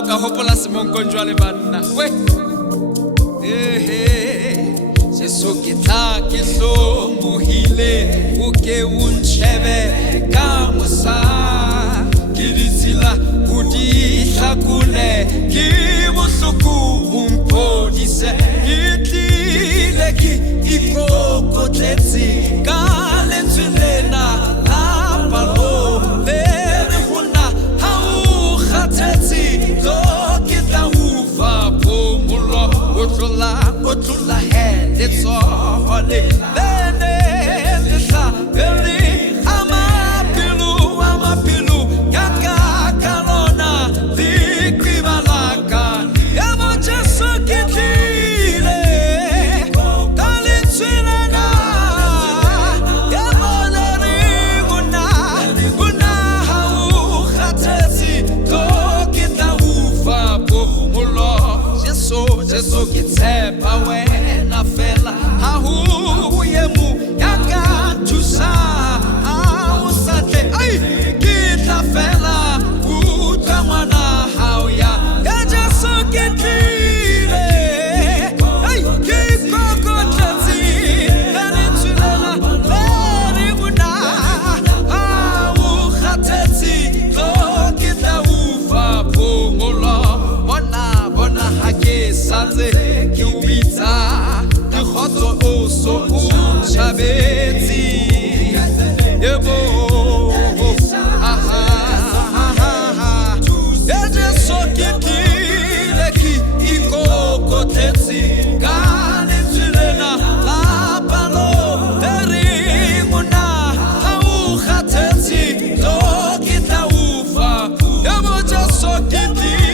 o ka hopola semonkong jwale banna we Jesu ke tla ke tlo mohile o ke o ntshebe ka mosa ke ditsela o di hlakole ke bohloko o mphodise ke tlile ke ikokotletse ka lentswe lena la palo le re hona ha o kgathetse lo ke tla o fa phomolo o tlola he let's all lene letla eri amapilu yaka kalona dikribalaka yamo Jesu kitile talitsina yamoneri guna hau khatesi to kita ufa pomulo Jesu kitsepa wena fela ahu yemu yakatusa ausate ai kita fela utamana hauya ya Jesu kitile ai kikoko tati kanitsulela leriguna au khateti to kita ufa pomola bona hake sanze ki ubita ki khoto oso chabeti yebo Jesu kitile ki ikokotetsi kanitsulela la palo leriguna au khateti to kita ufa yebo Jesu kitile